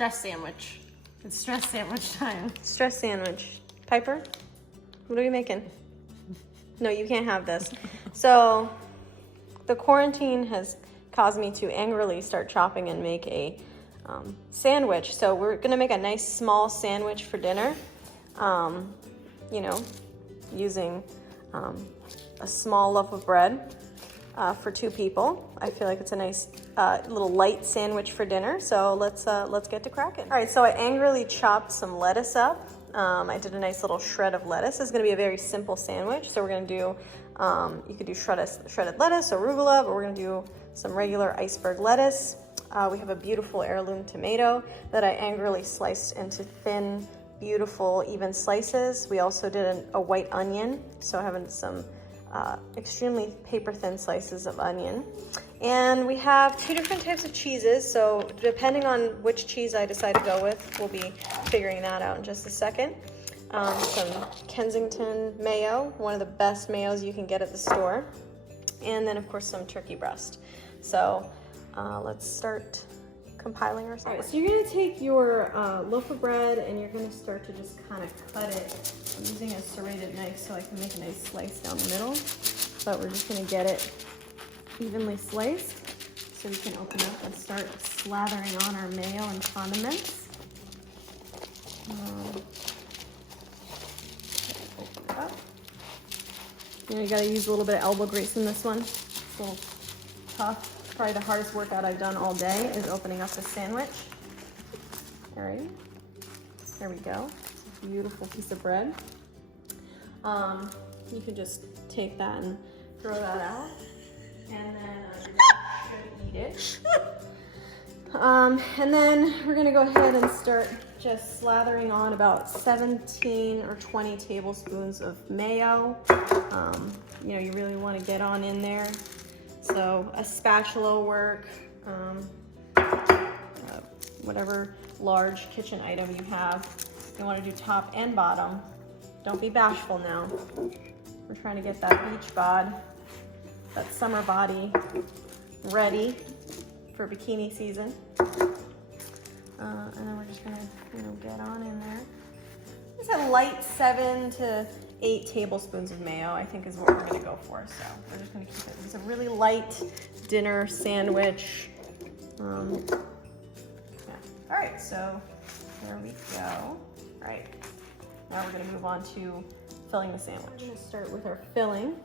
stress sandwich. It's stress sandwich time. Stress sandwich. Piper, what are you making? No, you can't have this. So the quarantine has caused me to angrily start chopping and make a sandwich. So we're gonna make a nice small sandwich for dinner. You know, using a small loaf of bread for 2 people. I feel like it's a nice little light sandwich for dinner. So let's get to cracking. All right, so I angrily chopped some lettuce up. I did a nice little shred of lettuce. This is gonna be a very simple sandwich. So we're gonna do, you could do shredded lettuce, arugula, but we're gonna do some regular iceberg lettuce. We have a beautiful heirloom tomato that I angrily sliced into thin, beautiful, even slices. We also did a white onion, so having some extremely paper thin slices of onion. And we have 2 different types of cheeses, so depending on which cheese I decide to go with, we'll be figuring that out in just a second. Some Kensington mayo, one of the best mayos you can get at the store. And then of course some turkey breast. So let's start compiling our sandwich. All right, so you're gonna take your loaf of bread and you're gonna start to just kind of cut it. I'm using a serrated knife so I can make a nice slice down the middle, but we're just gonna get it evenly sliced so we can open up and start slathering on our mayo and condiments. Open it up. You know, you gotta use a little bit of elbow grease in this one. It's a little tough. Probably the hardest workout I've done all day is opening up this sandwich. All right, there we go. It's a beautiful piece of bread. You can just take that and throw that out, and then you should eat it. And then we're gonna go ahead and start just slathering on about 17 or 20 tablespoons of mayo. You know, you really want to get on in there. So a spatula will work, whatever large kitchen item you have. You want to do top and bottom. Don't be bashful now. We're trying to get that beach bod, that summer body ready for bikini season. And then we're just gonna, you know, get on in there. Just a light 7 to 8 tablespoons of mayo, I think is what we're gonna go for. So we're just gonna keep it. It's a really light dinner sandwich. Yeah. All right, so there we go. All right, now we're gonna move on to filling the sandwich. We're gonna start with our filling.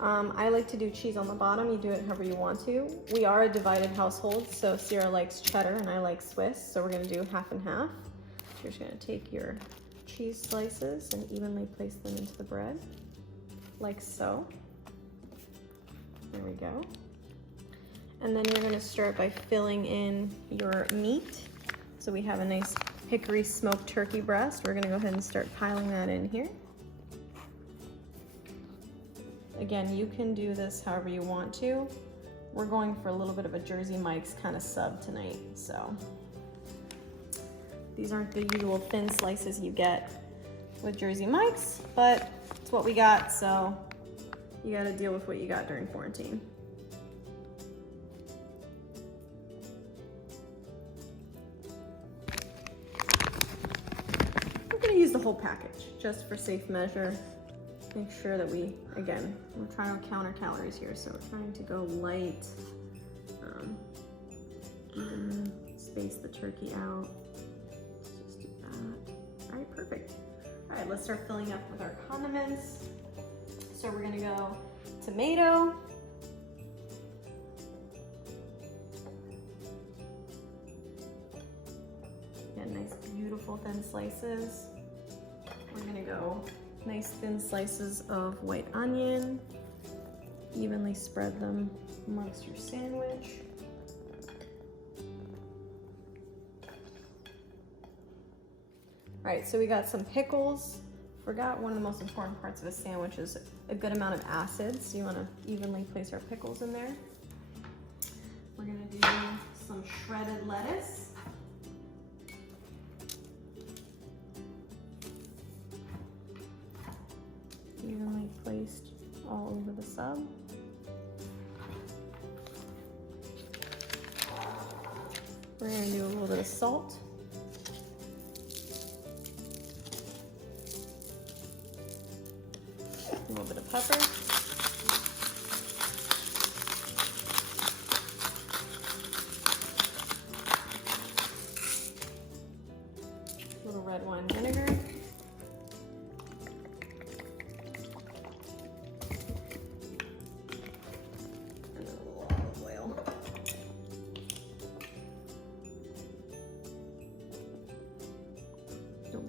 I like to do cheese on the bottom. You do it however you want to. We are a divided household, so Sierra likes cheddar and I like Swiss, so we're gonna do half and half. You're just gonna take your cheese slices and evenly place them into the bread, like so. There we go. And then you're gonna start by filling in your meat. So we have a nice hickory smoked turkey breast. We're gonna go ahead and start piling that in here. Again, you can do this however you want to. We're going for a little bit of a Jersey Mike's kind of sub tonight, so. These aren't the usual thin slices you get with Jersey Mike's, but it's what we got, so you gotta deal with what you got during quarantine. We're gonna use the whole package, just for safe measure. Make sure that we, again, we're trying to counter calories here, so we're trying to go light, even space the turkey out. Let's just do that. All right, perfect. All right, let's start filling up with our condiments. So we're gonna go tomato. Again, nice, beautiful thin slices. We're gonna go nice thin slices of white onion. Evenly spread them amongst your sandwich. All right, so we got some pickles. Forgot one of the most important parts of a sandwich is a good amount of acid, so you want to evenly place our pickles in there. We're gonna do some shredded lettuce. Evenly placed all over the sub. We're gonna do a little bit of salt.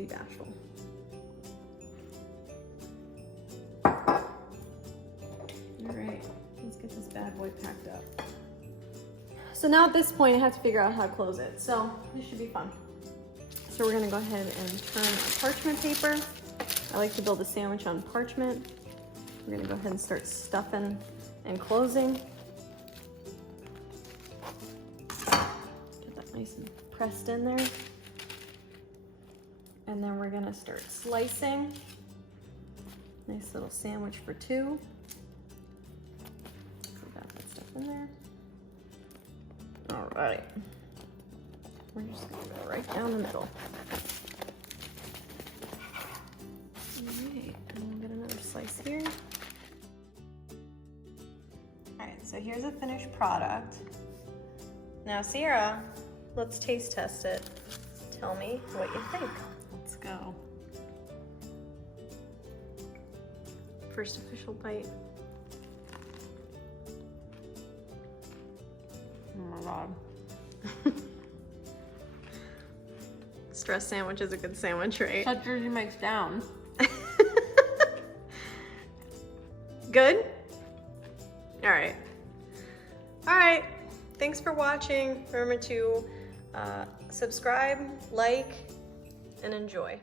bashful. All right, let's get this bad boy packed up. So now at this point, I have to figure out how to close it. So this should be fun. So we're gonna go ahead and turn our parchment paper. I like to build a sandwich on parchment. We're gonna go ahead and start stuffing and closing. Get that nice and pressed in there. And then we're gonna start slicing. Nice little sandwich for two. So we got that stuff in there. All right. We're just gonna go right down the middle. All right, and we'll get another slice here. All right, so here's a finished product. Now, Sierra, let's taste test it. Tell me what you think. Let's go. First official bite. Oh my God. Stress sandwich is a good sandwich, right? Shut your makes down. Good? All right. All right. Thanks for watching. Remember to subscribe, like, and enjoy.